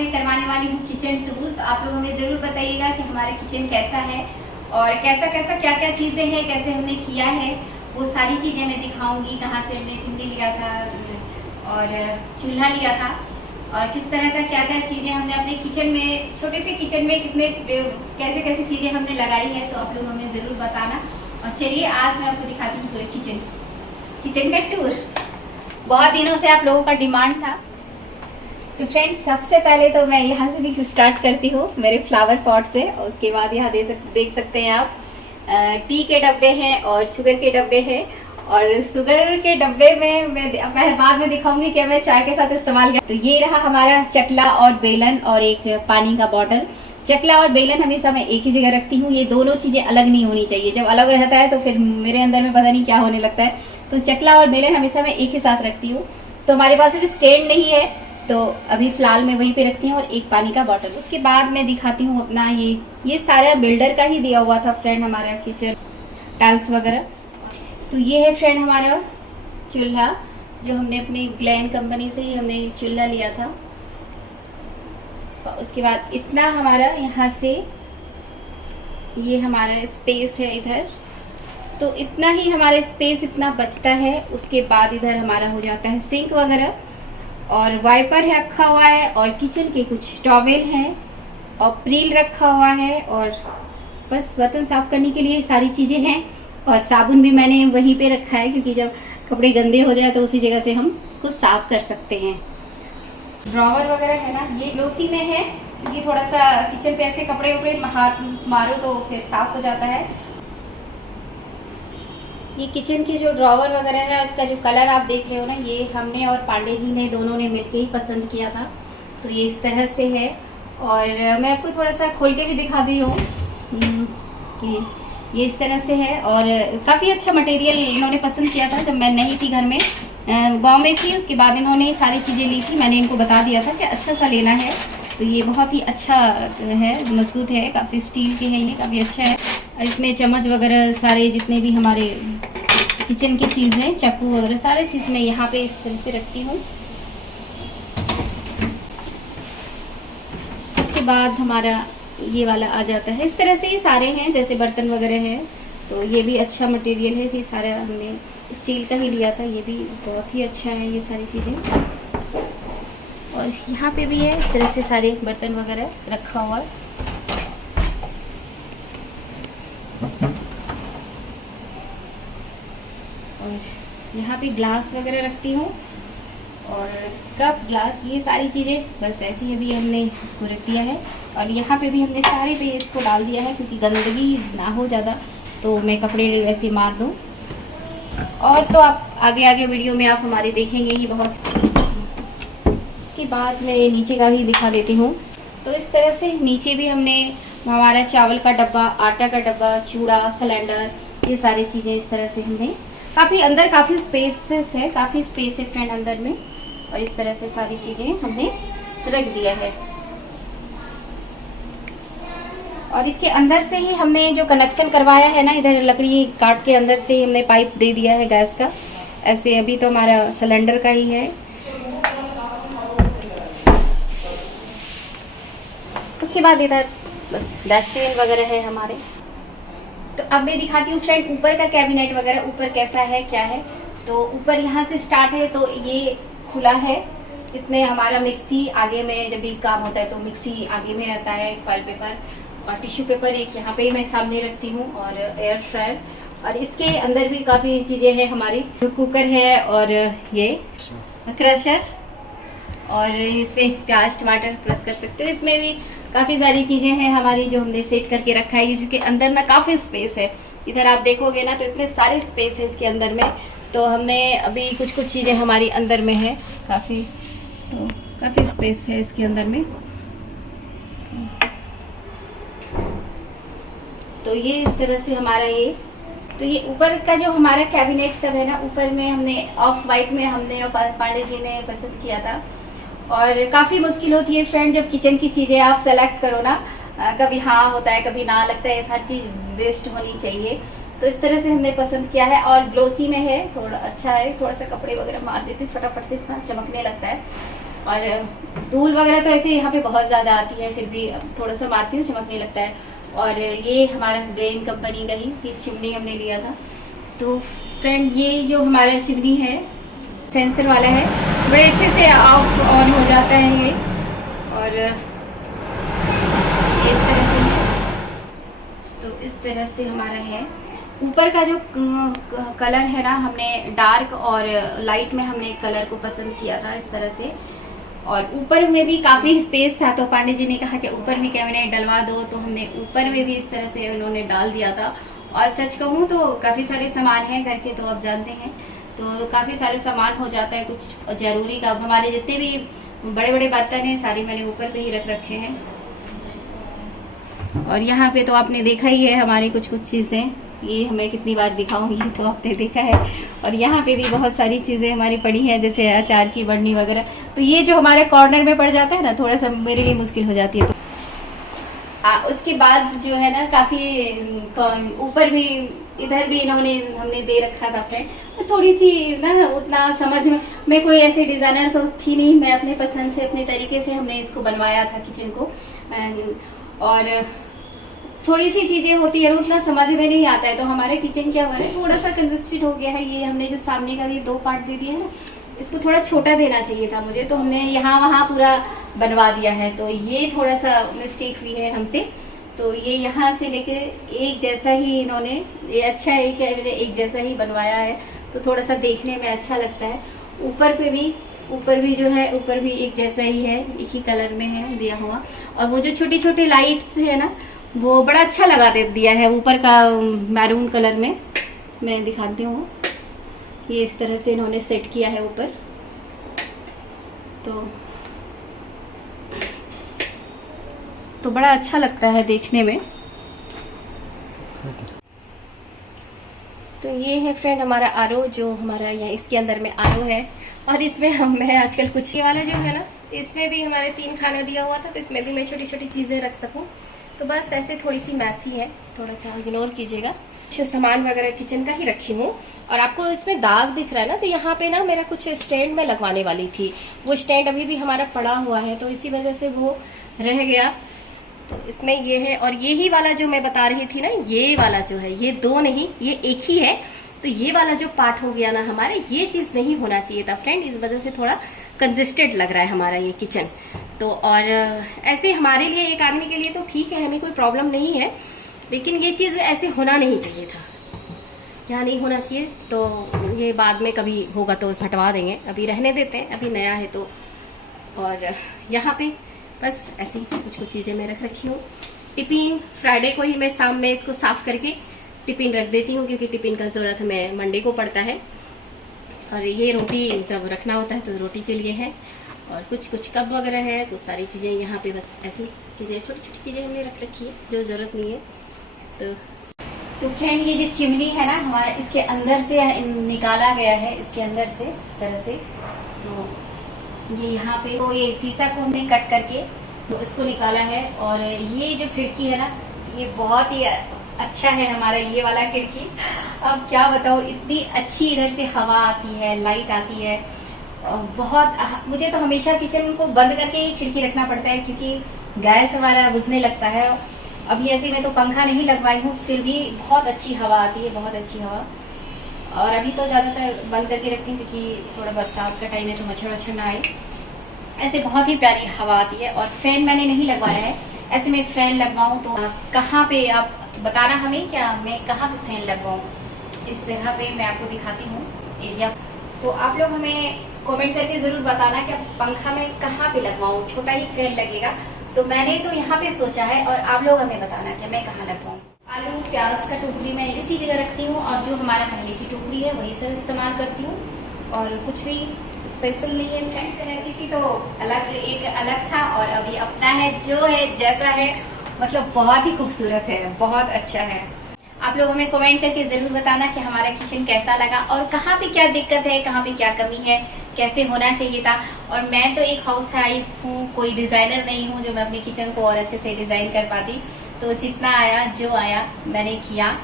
मैं करवाने वाली हूँ किचन टूर। तो आप लोग हमें ज़रूर बताइएगा कि हमारा किचन कैसा है और कैसा कैसा क्या क्या चीज़ें हैं, कैसे हमने किया है, वो सारी चीज़ें मैं दिखाऊंगी। कहाँ से हमने चिमनी लिया था और चूल्हा लिया था और किस तरह का क्या क्या चीज़ें हमने अपने किचन में, छोटे से किचन में कितने कैसे कैसे चीज़ें हमने लगाई है, तो आप लोग हमें ज़रूर बताना। और चलिए आज मैं आपको दिखाती हूँ पूरे किचन का टूर। बहुत दिनों से आप लोगों का डिमांड था। तो फ्रेंड्स, सबसे पहले तो मैं यहाँ से स्टार्ट करती हूँ, मेरे फ्लावर पॉट से। और उसके बाद यहाँ देख सकते हैं आप टी के डब्बे हैं और शुगर के डब्बे हैं। और शुगर के डब्बे में मैं बाद में दिखाऊंगी कि मैं चाय के साथ इस्तेमाल किया। तो ये रहा हमारा चकला और बेलन और एक पानी का बॉटल। चकला और बेलन हमेशा मैं एक ही जगह रखती हूँ, ये दोनों चीज़ें अलग नहीं होनी चाहिए। जब अलग रहता है तो फिर मेरे अंदर में पता नहीं क्या होने लगता है। तो चकला और बेलन हमेशा मैं एक ही साथ रखती हूँ। तो हमारे पास अभी स्टैंड नहीं है, तो अभी फ़िलहाल मैं वहीं पे रखती हूँ, और एक पानी का बॉटल। उसके बाद मैं दिखाती हूँ अपना ये सारा बिल्डर का ही दिया हुआ था फ्रेंड, हमारा किचन टाइल्स वगैरह। तो ये है फ्रेंड हमारा चूल्हा, जो हमने अपनी ग्लैन कंपनी से ही हमने चूल्हा लिया था। उसके बाद इतना हमारा यहाँ से ये हमारा स्पेस है इधर, तो इतना ही हमारा स्पेस इतना बचता है। उसके बाद इधर हमारा हो जाता है सिंक वगैरह, और वाइपर है रखा हुआ है, और किचन के कुछ टॉवेल हैं और प्रील रखा हुआ है, और बस बर्तन साफ़ करने के लिए सारी चीज़ें हैं। और साबुन भी मैंने वहीं पे रखा है, क्योंकि जब कपड़े गंदे हो जाए तो उसी जगह से हम इसको साफ़ कर सकते हैं। ड्रॉवर वगैरह है ना, ये ग्लोसी में है, क्योंकि थोड़ा सा किचन पे ऐसे कपड़े वपड़े हाथ मारो तो फिर साफ़ हो जाता है। ये किचन के जो ड्रॉवर वगैरह है, उसका जो कलर आप देख रहे हो ना, ये हमने और पांडे जी ने दोनों ने मिलकर ही पसंद किया था। तो ये इस तरह से है, और मैं आपको थोड़ा सा खोल के भी दिखा दी हूँ कि ये इस तरह से है। और काफ़ी अच्छा मटेरियल इन्होंने पसंद किया था। जब मैं नहीं थी घर में, गाँव में थी, उसके बाद इन्होंने सारी चीज़ें ली थी। मैंने इनको बता दिया था कि अच्छा सा लेना है। तो ये बहुत ही अच्छा है, मजबूत है, काफ़ी स्टील के हैं, ये काफ़ी अच्छा है। इसमें चम्मच वगैरह सारे जितने भी हमारे किचन की चीज़ें, चाकू वगैरह सारे चीज़ मैं यहाँ पे इस तरह से रखती हूँ। उसके बाद हमारा ये वाला आ जाता है। इस तरह से ये सारे हैं, जैसे बर्तन वगैरह हैं, तो ये भी अच्छा मटेरियल है। ये सारा हमने स्टील का ही लिया था, ये भी बहुत ही अच्छा है ये सारी चीज़ें। और यहाँ पे भी है इस तरह से सारे बर्तन वगैरह रखा हुआ। और यहाँ पे ग्लास वगैरह रखती हूँ, और कप ग्लास, ये सारी चीज़ें बस ऐसी ही अभी हमने इसको रख दिया है। और यहाँ पे भी हमने सारे पे इसको डाल दिया है, क्योंकि गंदगी ना हो ज़्यादा, तो मैं कपड़े ऐसे मार दूँ। और तो आप आगे वीडियो में आप हमारे देखेंगे ही बहुत। इसके बाद मैं नीचे का भी दिखा देती हूँ। तो इस तरह से नीचे भी हमने हमारा चावल का डब्बा, आटा का डब्बा, चूड़ा, सिलेंडर, ये सारी चीज़ें इस तरह से हमने काफ़ी अंदर काफ़ी स्पेस है फ्रेंड अंदर में। और इस तरह से सारी चीज़ें हमने रख दिया है। और इसके अंदर से ही हमने जो कनेक्शन करवाया है ना, इधर लकड़ी काट के अंदर से हमने पाइप दे दिया है गैस का। ऐसे अभी तो हमारा सिलेंडर का ही है। उसके बाद इधर बस डस्टबिन वगैरह है हमारे। तो अब मैं दिखाती हूँ फ्रेंड ऊपर का कैबिनेट वगैरह, ऊपर कैसा है क्या है। तो ऊपर यहाँ से स्टार्ट है, तो ये खुला है। इसमें हमारा मिक्सी आगे में, जब भी काम होता है तो मिक्सी आगे में रहता है, फॉइल पेपर और टिश्यू पेपर एक यहाँ पे ही मैं सामने रखती हूँ, और एयर फ्रायर। और इसके अंदर भी काफ़ी चीज़ें हैं हमारी, कुकर है और ये क्रशर, और इसमें प्याज टमाटर क्रश कर सकते हो। इसमें भी काफ़ी सारी चीज़ें हैं हमारी जो हमने सेट करके रखा है, जिसके अंदर ना काफ़ी स्पेस है। इधर आप देखोगे ना तो इतने सारे स्पेस है इसके अंदर में। तो हमने अभी कुछ चीज़ें हमारी अंदर में है काफ़ी, तो काफ़ी स्पेस है इसके अंदर में। तो ये इस तरह से हमारा तो ये ऊपर का जो हमारा कैबिनेट सब है ना, ऊपर में हमने ऑफ वाइट में हमने और पांडे जी ने पसंद किया था। और काफ़ी मुश्किल होती है फ्रेंड जब किचन की चीज़ें आप सेलेक्ट करो ना, कभी हाँ होता है कभी ना लगता है, हर चीज़ बेस्ट होनी चाहिए। तो इस तरह से हमने पसंद किया है, और ग्लोसी में है, थोड़ा अच्छा है, थोड़ा सा कपड़े वगैरह मार देती हूँ फटाफट से, इतना चमकने लगता है। और धूल वगैरह तो ऐसे यहाँ पे बहुत ज़्यादा आती है, फिर भी थोड़ा सा मारती हूँ चमकने लगता है। और ये हमारा ब्रेन कंपनी का ही ये चिमनी हमने लिया था। तो फ्रेंड ये जो हमारा चिमनी है सेंसर वाला है, बड़े अच्छे से ऑफ ऑन हो जाता है ये। और इस तरह से, तो इस तरह से हमारा है। ऊपर का जो कलर है ना, हमने डार्क और लाइट में हमने कलर को पसंद किया था इस तरह से। और ऊपर में भी काफ़ी स्पेस था, तो पांडे जी ने कहा कि ऊपर भी कैबिनेट डलवा दो, तो हमने ऊपर में भी इस तरह से उन्होंने डाल दिया था। और सच कहूँ तो काफ़ी सारे सामान हैं घर के, तो आप जानते हैं, तो काफ़ी सारे सामान हो जाता है कुछ ज़रूरी का। हमारे जितने भी बड़े बड़े बर्तन हैं सारे मैंने ऊपर पे ही रख रखे हैं। और यहाँ पे तो आपने देखा ही है हमारी कुछ कुछ चीज़ें, ये हमें कितनी बार दिखाऊंगी तो आपने देखा है। और यहाँ पे भी बहुत सारी चीज़ें हमारी पड़ी हैं, जैसे अचार की बरनी वगैरह। तो ये जो हमारे कॉर्नर में पड़ जाता है ना, थोड़ा सा मेरे लिए मुश्किल हो जाती है। तो उसके बाद जो है ना, काफ़ी ऊपर भी इधर भी हमने दे रखा था फ्रेंड। तो थोड़ी सी ना उतना समझ में, मैं कोई ऐसे डिज़ाइनर तो थी नहीं, मैं अपने पसंद से अपने तरीके से हमने इसको बनवाया था किचन को। और थोड़ी सी चीज़ें होती है उतना समझ में नहीं आता है, तो हमारे किचन क्या हुआ है, थोड़ा सा कंजस्टेड हो गया है। ये हमने जो सामने का ये 2 पार्ट दे दिया है ना, इसको थोड़ा छोटा देना चाहिए था मुझे, तो हमने यहाँ वहाँ पूरा बनवा दिया है। तो ये थोड़ा सा मिस्टेक हुई है हमसे। तो ये यहाँ से लेके एक जैसा ही इन्होंने, ये अच्छा है कि मैंने एक जैसा ही बनवाया है, तो थोड़ा सा देखने में अच्छा लगता है। ऊपर भी जो है, ऊपर भी एक जैसा ही है, एक ही कलर में है दिया हुआ। और वो जो छोटी छोटी लाइट्स है ना, वो बड़ा अच्छा लगा दिया है ऊपर का मैरून कलर में। मैं दिखाती हूँ, ये इस तरह से इन्होंने सेट किया है ऊपर। तो बड़ा अच्छा लगता है देखने में। तो ये है फ्रेंड हमारा आरओ, जो हमारा यहाँ इसके अंदर में आरओ है। और इसमें मैं आजकल कुछ ये वाला जो है ना, इसमें भी हमारे 3 खाना दिया हुआ था, तो इसमें भी मैं छोटी छोटी चीज़ें रख सकूं। तो बस ऐसे थोड़ी सी मैसी है, थोड़ा सा इग्नोर कीजिएगा। कुछ सामान वगैरह किचन का ही रखी हूँ। और आपको इसमें दाग दिख रहा है ना, तो यहाँ पे ना मेरा कुछ स्टैंड में लगवाने वाली थी, वो स्टैंड अभी भी हमारा पड़ा हुआ है, तो इसी वजह से वो रह गया। तो इसमें ये है, और ये ही वाला जो मैं बता रही थी ना, ये वाला जो है, ये 2 नहीं, ये एक ही है। तो ये वाला जो पार्ट हो गया ना हमारे, ये चीज़ नहीं होना चाहिए था फ्रेंड, इस वजह से थोड़ा कंजेस्टेड लग रहा है हमारा ये किचन। तो और ऐसे हमारे लिए, एक आदमी के लिए तो ठीक है, हमें कोई प्रॉब्लम नहीं है, लेकिन ये चीज़ ऐसे होना नहीं चाहिए था, यहाँ नहीं होना चाहिए। तो ये बाद में कभी होगा तो हटवा देंगे, अभी रहने देते हैं, अभी नया है तो। और यहाँ पे बस ऐसी कुछ कुछ चीज़ें मैं रख रखी हूँ। टिफिन फ्राइडे को ही मैं शाम में इसको साफ़ करके टिफिन रख देती हूँ, क्योंकि टिफिन का ज़रूरत हमें मंडे को पड़ता है। और ये रोटी सब रखना होता है, तो रोटी के लिए है। और कुछ कप वगैरह है, कुछ सारी चीज़ें यहाँ पे, बस ऐसी चीज़ें, छोटी छोटी चीज़ें हमने रख रखी है जो ज़रूरत नहीं है। तो फ्रेंड ये जो चिमनी है ना हमारा, इसके अंदर से निकाला गया है, इसके अंदर से इस तरह से। तो ये यहाँ पे तो ये शीशा को हमने कट करके तो इसको निकाला है। और ये जो खिड़की है ना, ये बहुत ही अच्छा है हमारा ये वाला खिड़की। अब क्या बताऊँ, इतनी अच्छी इधर से हवा आती है, लाइट आती है। बहुत, मुझे तो हमेशा किचन को बंद करके ही खिड़की रखना पड़ता है, क्योंकि गैस हमारा बुझने लगता है। अभी ऐसे में तो पंखा नहीं लगवाई हूँ, फिर भी बहुत अच्छी हवा आती है, बहुत अच्छी हवा। और अभी तो ज़्यादातर बंद करके रखती हूँ, क्योंकि थोड़ा बरसात का टाइम है, तो मच्छर वच्छर ना आए। ऐसे बहुत ही प्यारी हवा आती है। और फैन मैंने नहीं लगवाया है, ऐसे में फैन लगवाऊँ तो कहाँ पे, आप बताना हमें, क्या मैं कहाँ पे फैन लगवाऊँ। इस जगह पे मैं आपको दिखाती हूँ एरिया। तो आप लोग हमें कमेंट करके ज़रूर बताना कि पंखा में कहाँ पे लगवाऊँ, छोटा ही फैन लगेगा। तो मैंने तो यहाँ पे सोचा है, और आप लोग हमें बताना कि मैं कहाँ लगवाऊँ। आलू प्याज का टोकरी मैं इसी जगह रखती हूँ, और जो हमारा पहले की टोकरी है वही सब इस्तेमाल करती हूँ। और कुछ भी स्पेशल नहीं है फ्रेंड, रहती थी तो अलग था, और अभी अपना है, जो है जैसा है, मतलब बहुत ही खूबसूरत है, बहुत अच्छा है। आप लोग हमें कमेंट करके जरूर बताना कि हमारा किचन कैसा लगा, और कहाँ पे क्या दिक्कत है, कहाँ पे क्या कमी है, कैसे होना चाहिए था। और मैं तो एक हाउस वाइफ हूँ, कोई डिजाइनर नहीं हूँ जो मैं अपने किचन को और अच्छे से डिजाइन कर पाती। तो जितना आया, जो आया मैंने किया।